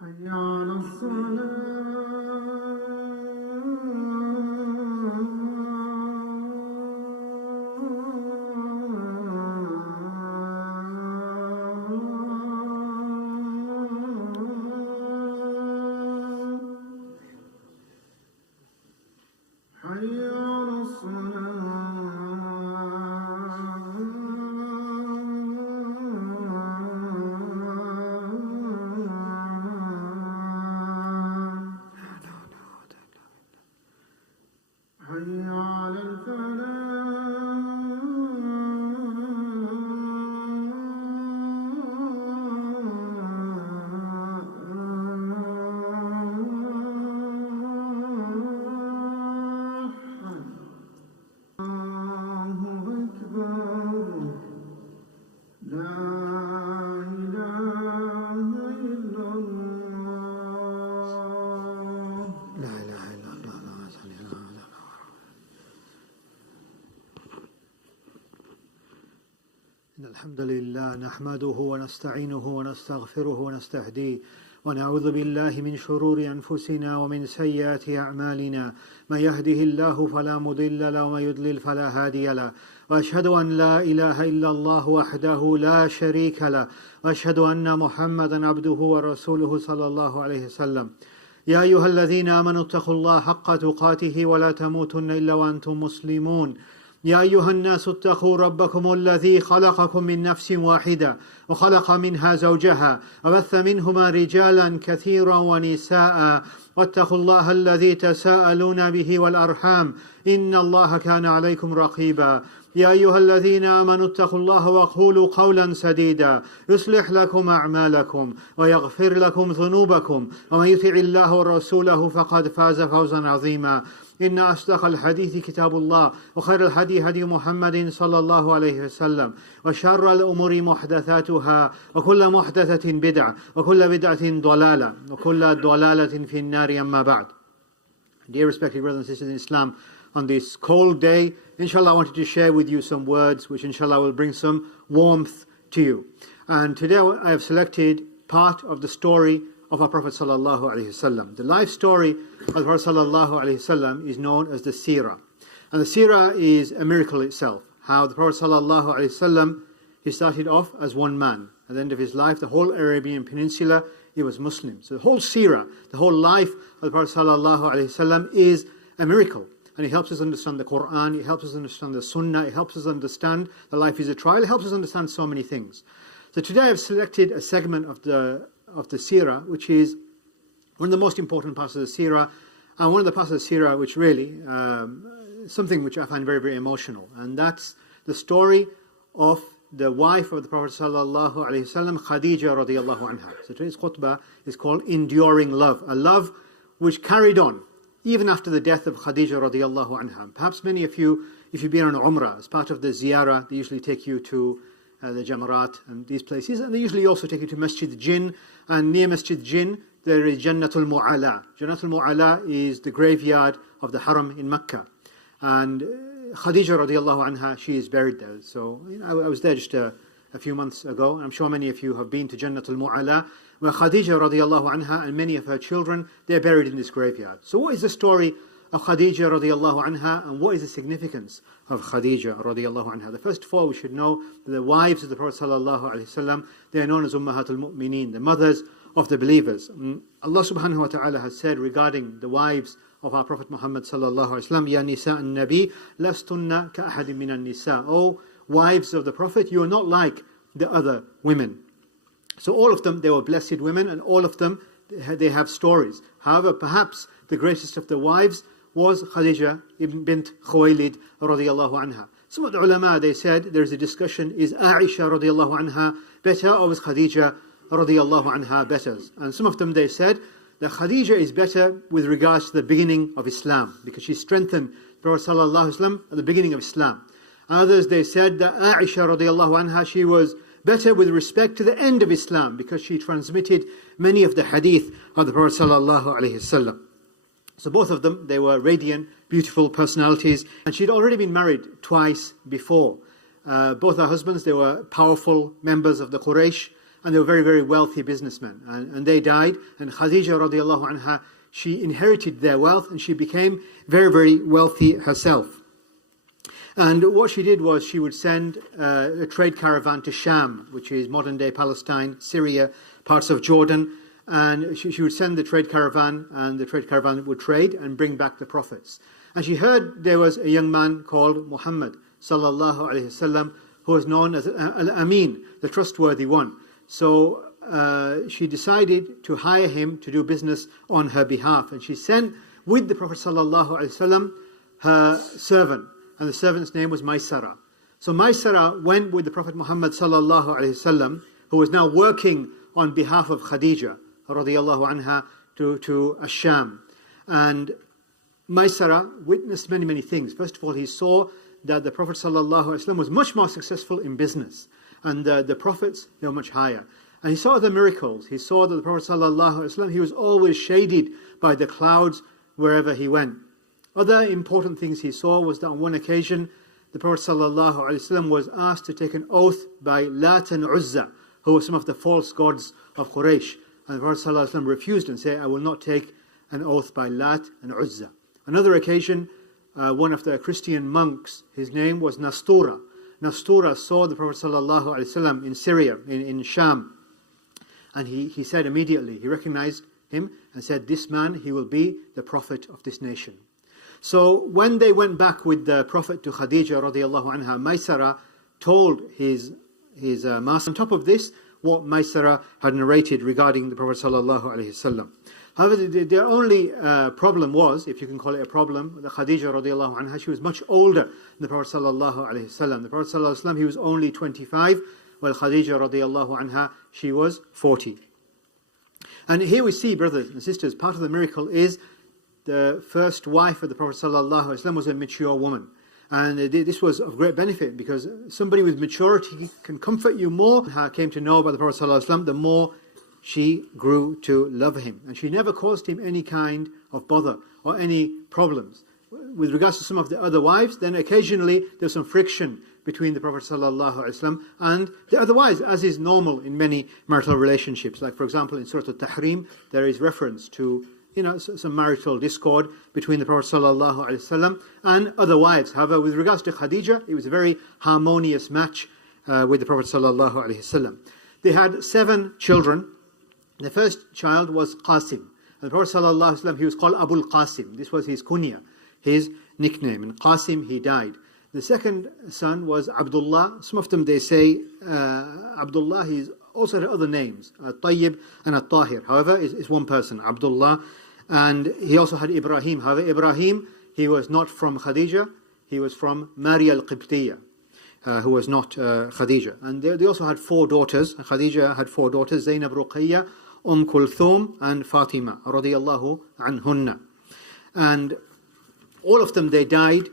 حي على الحمد لله نحمده ونستعينه ونستغفره ونستهديه ونعوذ بالله من شرور أنفسنا ومن سيئات أعمالنا من يهده الله فلا مضل له ومن يضلل فلا هادي له وأشهد أن لا إله إلا الله وحده لا شريك له وأشهد أن محمدا عبده ورسوله صلى الله عليه وسلم يا أيها الذين آمنوا اتقوا الله حق تقاته ولا تموتن إلا وأنتم مسلمون يا أيها الناس اتقوا ربكم الذي خلقكم من نفس واحدة وخلق منها زوجها وبث منهما رجالا كثيرا ونساء واتقوا الله الذي تساءلون به والأرحام إن الله كان عليكم رقيبا يا أيها الذين آمنوا اتقوا الله وقولوا قولا سديدا يصلح لكم أعمالكم ويغفر لكم ذنوبكم ومن يطع الله ورسوله فقد فاز فوزا عظيما إن أصدق الحديث كتاب الله وخير الهدي هدي محمد صلى الله عليه وسلم وشر الأمور محدثاتها وكل محدثة بدعة وكل بدعة ضلالة وكل ضلالة في النار أما بعد. Dear respected brothers and sisters in Islam, on this cold day, inshallah I wanted to share with you some words which inshallah will bring some warmth to you. And today I have selected part of the story of our Prophet sallallahu alaihi wasallam. The life story of the Prophet sallallahu alaihi wasallam is known as the Seerah. And the Seerah is a miracle itself. How the Prophet sallallahu alaihi wasallam, he started off as one man. At the end of his life, the whole Arabian Peninsula, he was Muslim. So the whole Seerah, the whole life of the Prophet sallallahu alaihi wasallam is a miracle. And it helps us understand the Quran, it helps us understand the Sunnah, it helps us understand that life is a trial, it helps us understand so many things. So today I've selected a segment of the Seerah, which is one of the most important parts of the Seerah, and one of the parts of the Seerah which really, something which I find very, very emotional, and that's the story of the wife of the Prophet sallallahu alaihi wasallam, Khadijah radiyallahu anha. So today's khutbah is called Enduring Love, a love which carried on even after the death of Khadijah radiyallahu anha. Perhaps many of you, if you've been on Umrah, as part of the ziyarah, they usually take you to the Jamarat and these places, and they usually also take you to Masjid Jinn, and near Masjid Jinn there is Jannatul Mu'ala. Jannatul Mu'ala is the graveyard of the Haram in Mecca, and Khadijah radiyallahu anha, she is buried there. So I was there just a few months ago, and I'm sure many of you have been to Jannatul Mu'ala, where Khadijah radiyallahu anha and many of her children, they're buried in this graveyard. So what is the story of Khadijah radiyallahu anha, and what is the significance of Khadijah radiyallahu anha? The first of all, we should know that the wives of the Prophet sallallahu alaihi wasallam, they are known as Ummahatul Mu'mineen, the mothers of the believers. Allah subhanahu wa ta'ala has said regarding the wives of our Prophet Muhammad sallallahu alaihi wasallam, Ya nisa an-nabi, lastunna ka'ahadin min an-nisa. O wives of the Prophet, you are not like the other women. So all of them, they were blessed women, and all of them, they have stories. However, perhaps the greatest of the wives was Khadijah bint Khuwaylid radiyallahu anha. Some of the ulama, they said, there's a discussion, is Aisha radiyallahu anha better, or was Khadijah radiyallahu anha better? And some of them, they said that Khadijah is better with regards to the beginning of Islam, because she strengthened the Prophet sallallahu alaihi wasallam at the beginning of Islam. Others, they said that Aisha radiyallahu anha, she was better with respect to the end of Islam, because she transmitted many of the hadith of the Prophet sallallahu alaihi wasallam. So both of them, they were radiant, beautiful personalities, and she'd already been married twice before. Both her husbands, they were powerful members of the Quraysh, and they were very, very wealthy businessmen. And they died, and Khadijah radiallahu anha, she inherited their wealth, and she became very, very wealthy herself. And what she did was she would send a trade caravan to Sham, which is modern-day Palestine, Syria, parts of Jordan, and she would send the trade caravan, and the trade caravan would trade and bring back the prophets. And she heard there was a young man called Muhammad sallallahu alaihi wasallam, who was known as Al-Amin, the trustworthy one. So she decided to hire him to do business on her behalf, and she sent with the Prophet sallallahu alaihi wasallam her servant, and the servant's name was Maysara. So Maysara went with the Prophet Muhammad sallallahu alaihi wasallam, who was now working on behalf of Khadijah radiyallahu anha to Asham. And Maysara witnessed many, many things. First of all, he saw that the Prophet ﷺ was much more successful in business, and the prophets, they were much higher. And he saw the miracles. He saw that the Prophet ﷺ, he was always shaded by the clouds wherever he went. Other important things he saw was that on one occasion, the Prophet ﷺ was asked to take an oath by Lat and Uzza, who were some of the false gods of Quraysh. And the Prophet ﷺ refused and said, I will not take an oath by Lat and Uzza. Another occasion, one of the Christian monks, his name was Nastura. Nastura saw the Prophet ﷺ in Syria, in Sham. And he said immediately, he recognized him and said, this man, he will be the prophet of this nation. So when they went back with the Prophet to Khadijah radiallahu anha, Maysara told his master. On top of this, what Maysara had narrated regarding the Prophet sallallahu alaihi wasallam. However, their only problem was, if you can call it a problem, that Khadijah radiallahu anha, she was much older than the Prophet sallallahu alaihi wasallam. The Prophet sallallahu alaihi wasallam, he was only 25, while Khadijah radiallahu anha, she was 40. And here we see, brothers and sisters, part of the miracle is the first wife of the Prophet sallallahu alaihi wasallam was a mature woman. And this was of great benefit, because somebody with maturity can comfort you more. Came to know about the Prophet ﷺ, the more she grew to love him. And she never caused him any kind of bother or any problems. With regards to some of the other wives, then occasionally there's some friction between the Prophet ﷺ and the other wives, as is normal in many marital relationships. Like, for example, in Surah Al-Tahrim, there is reference to some marital discord between the Prophet ﷺ and other wives. However, with regards to Khadijah, it was a very harmonious match with the Prophet ﷺ. They had 7 children. The first child was Qasim. And the Prophet ﷺ, he was called Abul Qasim. This was his kunya, his nickname. And Qasim, he died. The second son was Abdullah. Some of them, they say Abdullah, he's also had other names, Tayyib and At-Tahir. However, is one person, Abdullah. And he also had Ibrahim. However, Ibrahim, he was not from Khadijah, he was from Maria al-Qibtiyya, who was not Khadijah. And they also had 4 daughters. Khadijah had 4 daughters, Zainab, Ruqayya, Kulthum, and Fatima, radiyallahu anhunna. And all of them, they died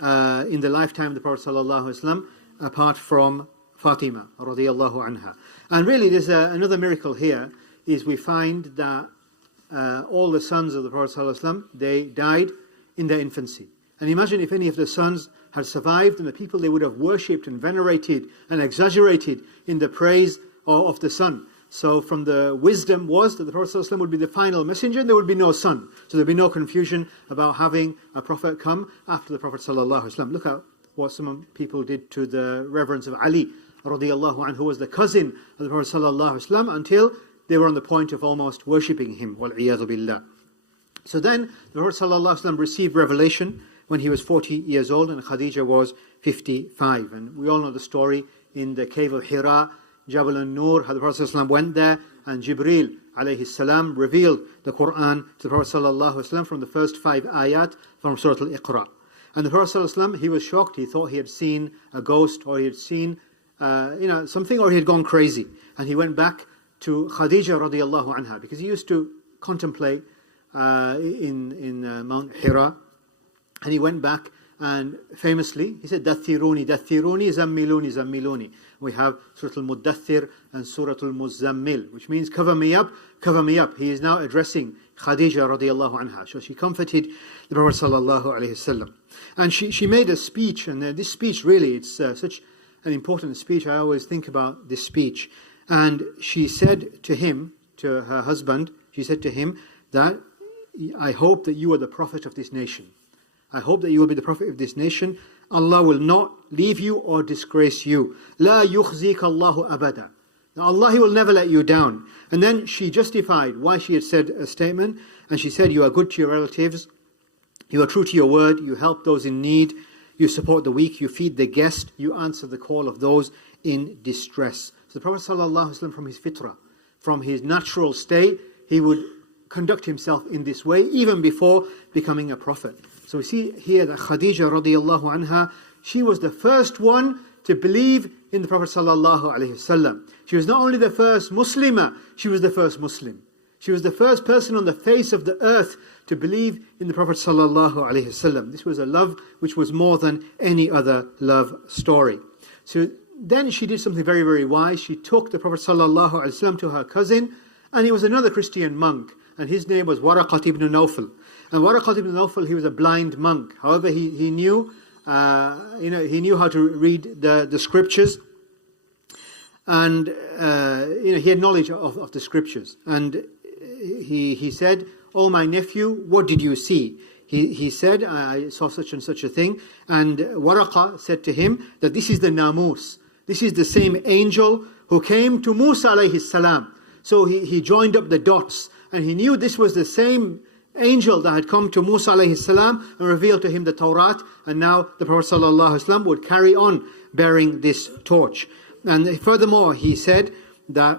in the lifetime of the Prophet ﷺ, apart from Fatima, radiyallahu anha. And really, there's another miracle here, is we find that all the sons of the Prophet ﷺ, they died in their infancy. And imagine if any of the sons had survived, and the people, they would have worshipped and venerated and exaggerated in the praise of the son. So from the wisdom was that the Prophet ﷺ would be the final messenger, and there would be no son. So there would be no confusion about having a prophet come after the Prophet ﷺ. Look at what some people did to the reverence of Ali radiyallahu anhu, who was the cousin of the Prophet ﷺ, until they were on the point of almost worshipping him. Wal-'iyadhu billah. So then the Prophet ﷺ received revelation when he was 40 years old, and Khadijah was 55. And we all know the story in the cave of Hira, Jabal al-Nur, how the Prophet ﷺ went there, and Jibreel alayhi salam revealed the Quran to the Prophet ﷺ from the first 5 ayat from Surah Al-Iqra. And the Prophet ﷺ, he was shocked. He thought he had seen a ghost, or he had seen something, or he had gone crazy. And he went back to Khadijah radiyallahu anha, because he used to contemplate in Mount Hira. And he went back, and famously he said, Dathiruni, Dathiruni, Zammiluni, Zammiluni. We have Surah Al-Muddathir and Surah Al-Muzzammil, which means cover me up, cover me up. He is now addressing Khadijah radiyallahu anha. So she comforted the Prophet sallallahu alayhi wasallam. And she made a speech, and this speech really, it's such an important speech. I always think about this speech. And she said to him, to her husband, she said to him that, I hope that you are the prophet of this nation. I hope that you will be the prophet of this nation. Allah will not leave you or disgrace you. La yukhzika Allahu abada. Allah, He will never let you down. And then she justified why she had said a statement, and she said, you are good to your relatives, you are true to your word, you help those in need, you support the weak, you feed the guest, you answer the call of those in distress. So the Prophet ﷺ, from his fitrah, from his natural state, he would conduct himself in this way even before becoming a prophet. So we see here that Khadijah radiallahu anha, she was the first one to believe in the Prophet ﷺ. She was not only the first Muslimah, she was the first Muslim. She was the first person on the face of the earth to believe in the Prophet ﷺ. This was a love which was more than any other love story. So then she did something very, very wise. She took the Prophet ﷺ to her cousin, and he was another Christian monk, and his name was Waraqat ibn Nawfal. And Waraqat ibn Nawfal, he was a blind monk. However, he knew he knew how to read the scriptures, and he had knowledge of the scriptures. And he said, "Oh, my nephew, what did you see?" He said, "I saw such and such a thing." And Waraqa said to him that this is the Namus. This is the same angel who came to Musa alayhi salam. So he joined up the dots, and he knew this was the same angel that had come to Musa alayhi salam and revealed to him the Tawrat, and now the Prophet sallallahu alaihi wasallam would carry on bearing this torch. And furthermore, he said, I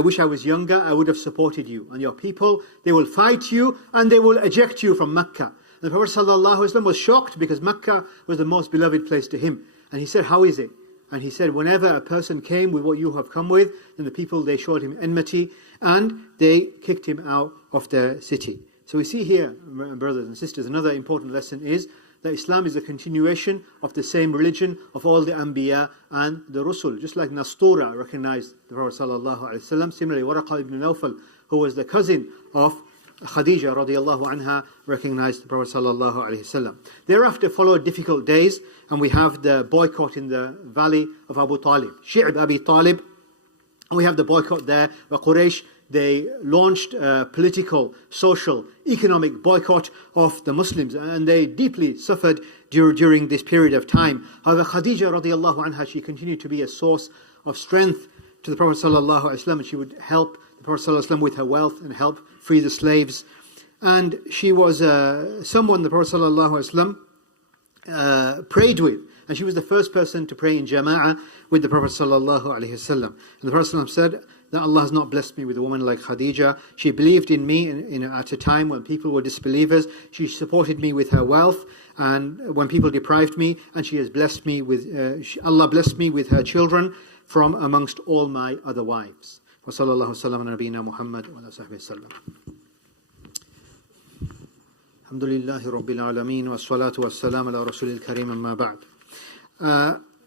wish I was younger, I would have supported you. And your people, they will fight you and they will eject you from Mecca. And the Prophet sallallahu alaihi wasallam was shocked because Mecca was the most beloved place to him. And he said, how is it? And he said, whenever a person came with what you have come with, then the people, they showed him enmity and they kicked him out of their city. So we see here, brothers and sisters, another important lesson is that Islam is a continuation of the same religion of all the Anbiya and the Rusul. Just like Nastura recognized the Prophet ﷺ, similarly Waraqa ibn Nawfal, who was the cousin of Khadijah radiallahu anha, recognized the Prophet ﷺ. Thereafter followed difficult days, and we have the boycott in the valley of Abu Talib, Shi'b Abi Talib, and we have the boycott there where Quraysh, they launched a political, social, economic boycott of the Muslims, and they deeply suffered during this period of time. However, Khadijah radiallahu anha, she continued to be a source of strength to the Prophet sallallahu alaihi wasallam, and she would help the Prophet sallallahu alaihi wasallam with her wealth and help free the slaves. And she was someone the Prophet sallallahu alaihi wasallam prayed with, and she was the first person to pray in jama'ah with the Prophet sallallahu alaihi wasallam. And the Prophet sallallahu alaihi wasallam said that Allah has not blessed me with a woman like Khadijah. She believed in me at a time when people were disbelievers. She supported me with her wealth, and when people deprived me, and she has blessed me with Allah blessed me with her children from amongst all my other wives. Wa sallallahu sallam ala nabiyyina Muhammad wa ala sahbihi sallam. Alhamdulillahi Rabbil Alameen wa salatu wa salam ala Rasulil Kareem amma ba'd.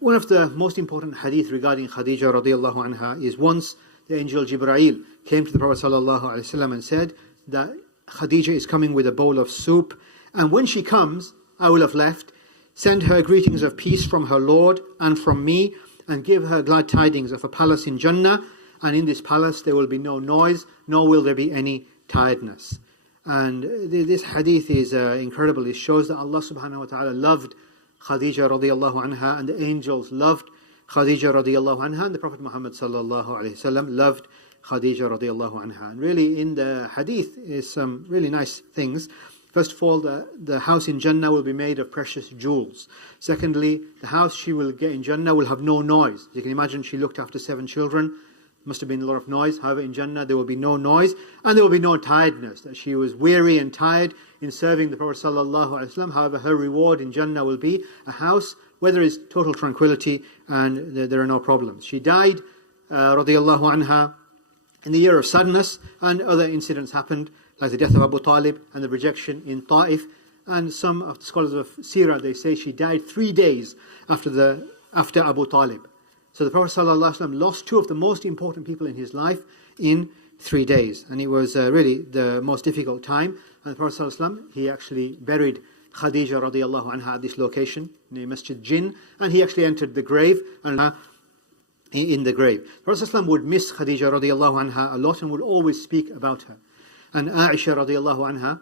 One of the most important hadith regarding Khadijah radiallahu anha is once the angel Jibreel came to the Prophet sallallahu alaihi wasallam and said that Khadijah is coming with a bowl of soup, and when she comes, I will have left. Send her greetings of peace from her Lord and from me, and give her glad tidings of a palace in Jannah, and in this palace there will be no noise, nor will there be any tiredness. And this hadith is incredible. It shows that Allah subhanahu wa ta'ala loved Khadijah radiallahu anha, and the angels loved Khadijah radiallahu anha, and the Prophet Muhammad sallallahu alayhi wasallam loved Khadijah radiallahu anha. And really in the hadith is some really nice things. First of all, the house in Jannah will be made of precious jewels. Secondly, the house she will get in Jannah will have no noise. You can imagine she looked after 7 children. Must have been a lot of noise. However, in Jannah there will be no noise, and there will be no tiredness, that she was weary and tired in serving the Prophet sallallahu alaihi wasallam. However, her reward in Jannah will be a house where there is total tranquility and there are no problems. She died radiallahu anha in the year of sadness, and other incidents happened like the death of Abu Talib and the rejection in Ta'if. And some of the scholars of Sirah, they say she died 3 days after Abu Talib. So the Prophet ﷺ lost 2 of the most important people in his life in 3 days. And it was really the most difficult time. And the Prophet ﷺ, he actually buried Khadijah radiallahu anha at this location, near Masjid Jinn. And he actually entered the grave. And in the grave. The Prophet ﷺ would miss Khadijah radiallahu anha a lot and would always speak about her. And Aisha radiallahu anha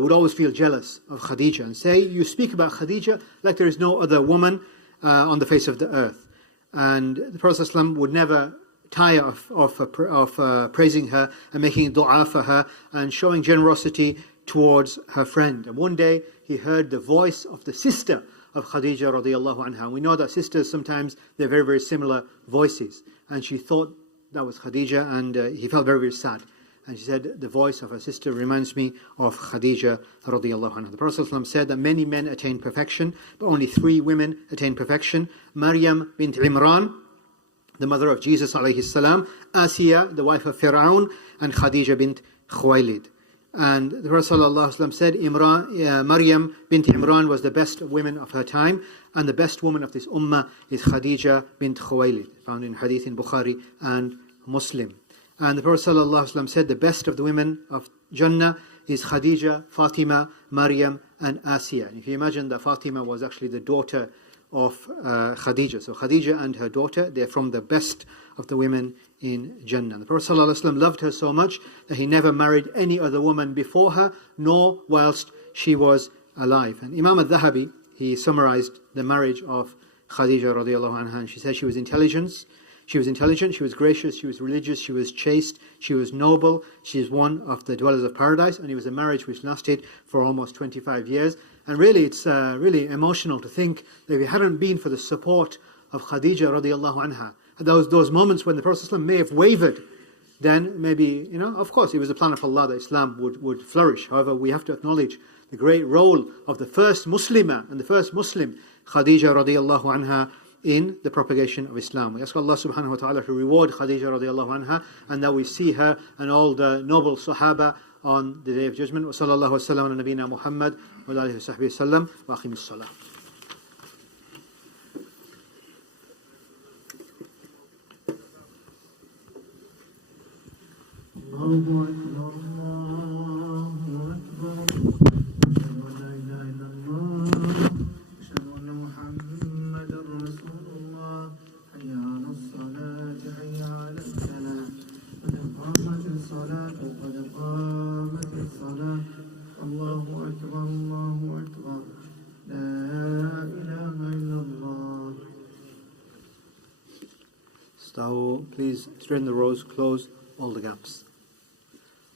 would always feel jealous of Khadijah and say, you speak about Khadijah like there is no other woman on the face of the earth. And the Prophet ﷺ would never tire of praising her and making dua for her and showing generosity towards her friend. And one day he heard the voice of the sister of Khadijah radiallahu anha. We know that sisters sometimes they're very, very similar voices. And she thought that was Khadijah, and he felt very, very sad. And she said, the voice of her sister reminds me of Khadijah radiallahu anha. The Prophet ﷺ said that many men attain perfection, but only 3 women attain perfection. Maryam bint Imran, the mother of Jesus alayhi salam, Asiya, the wife of Fir'aun, and Khadijah bint Khuwaylid. And the Prophet ﷺ said, Maryam bint Imran was the best women of her time, and the best woman of this ummah is Khadijah bint Khuwaylid, found in hadith in Bukhari and Muslim. And the Prophet ﷺ said, the best of the women of Jannah is Khadijah, Fatima, Maryam, and Asiya. And if you imagine that Fatima was actually the daughter of Khadijah. So Khadijah and her daughter, they're from the best of the women in Jannah. The Prophet ﷺ loved her so much that he never married any other woman before her, nor whilst she was alive. And Imam al-Dhahabi, he summarized the marriage of Khadijah radiallahu anha, and she said she was intelligent, she was gracious, she was religious, she was chaste, she was noble, she is one of the dwellers of paradise, and it was a marriage which lasted for almost 25 years. And really, it's really emotional to think that if it hadn't been for the support of Khadijah radiallahu anha, those moments when the Prophet ﷺ may have wavered, then maybe, of course, it was the plan of Allah that Islam would flourish. However, we have to acknowledge the great role of the first Muslimah and the first Muslim, Khadijah radiallahu anha, in the propagation of Islam. We ask Allah subhanahu wa ta'ala to reward Khadijah radiallahu anha, and that we see her and all the noble Sahaba on the Day of Judgment. Wa sallallahu wa sallam ala nabina Muhammad wa alihi wa sahbihi sallam wa aqimus salah. Please straighten the rows, close all the gaps.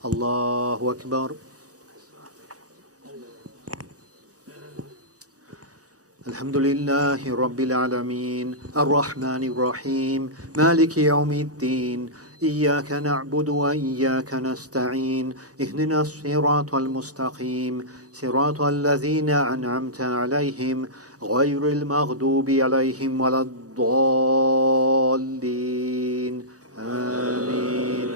Allahu Akbar. Alhamdulillahi Rabbil Alameen, Ar-Rahman Ar-Rahim, Maliki Yawmiddin, Iyyaka na'budu wa iyyaka nasta'in, Ihdina as-sirata al-mustaqim, sirata alladhina an'amta alayhim, غير المغضوب عليهم ولا الضالين آمين.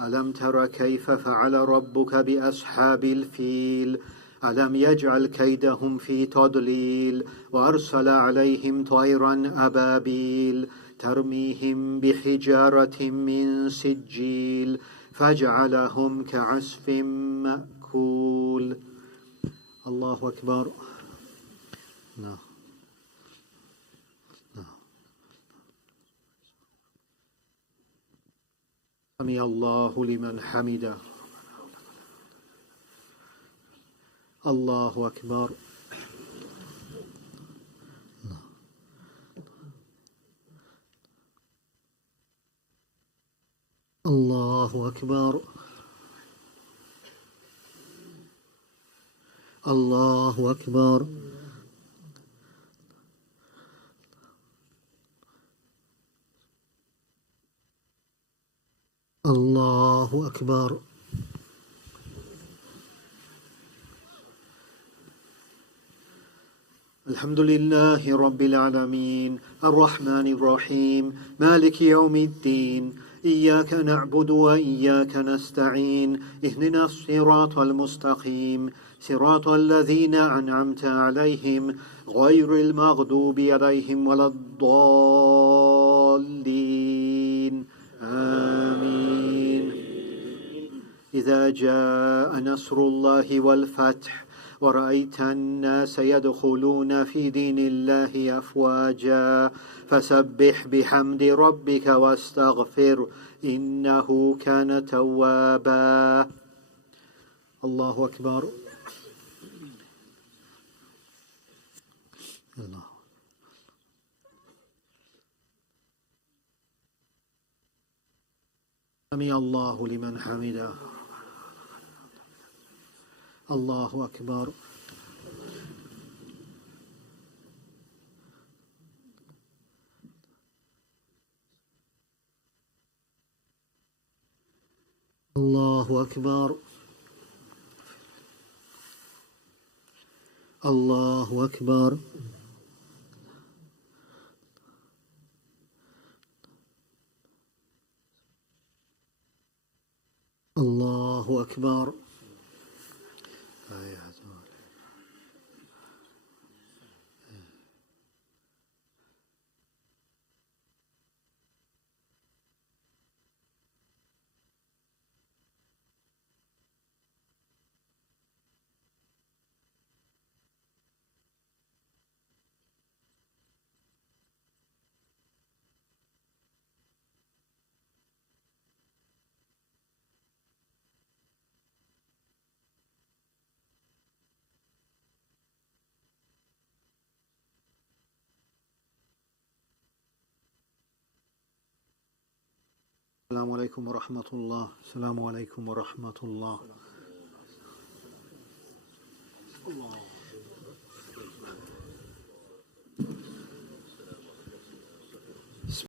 ألم تر كيف فعل ربك بأصحاب الفيل ألم يجعل كيدهم في تضليل وأرسل عليهم طيرا أبابيل ترميهم بحجارة من سجيل فجعلهم كعصف مأكول. الله أكبر. No. سمع الله لمن حمده. الله أكبر. الله أكبر. الله أكبر. الله أكبر. الحمد لله رب العالمين الرحمن الرحيم مالك يوم الدين إياك نعبد وإياك نستعين اهدنا الصراط المستقيم صراط الذين أنعمت عليهم غير المغضوب عليهم ولا الضالين آمين. إذا جاء نصر الله والفتح ورأيت الناس يدخلون في دين الله أفواجا فسبح بحمد ربك واستغفر إنه كان توابا. الله أكبر. الله. سمع الله لمن حمده. الله أكبر. الله أكبر. الله أكبر. الله أكبر. السلام عليكم ورحمة الله. السلام عليكم ورحمة الله.